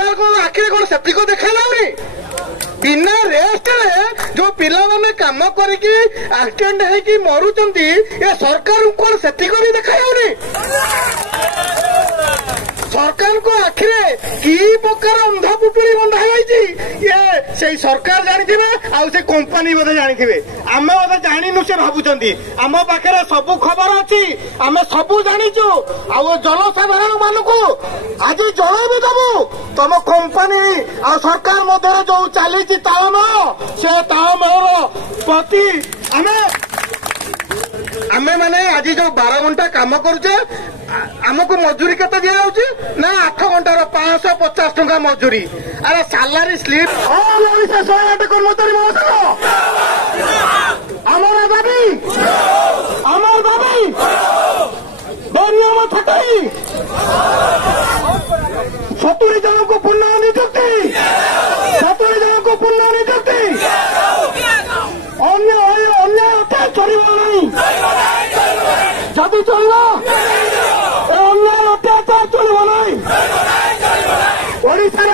सरकार को आखिर कौन सेफ्टी को देखा लाउनी बिना रेस्ट जो पिला माने काम करके एक्सीडेंट है मरुचंती ये सरकार कौन सेफ्टी को भी देखा लाउनी सरकार को आखिरे कि प्रकार अंधा पुटुड़ी बंधा ये से सरकार जानी से कंपनी बोधे जानी आम बोधे जानू से भावुंट आम पाखे सब खबर अच्छी आम सब जाचु आ जनसाधारण मानक आज जल भी दबु तुम कंपनी आ सरकार मध्य जो चली तालमेल से तालमेल प्रति आमे माने आज जो 12 घंटा काम करुचे आमको मजूरी केते दिया ना 8 घंटार 550 टंका मजूरी अरे सालारी स्लिप कर्मचारी आमर दाबी बेनियम ठकाई 70 जन को पुनः नियुक्ति 70 जन को पुनः नियुक्ति अन्य चलिब नहीं जदि चल अन्याय अत्याचार चलिब नहीं ओडिशा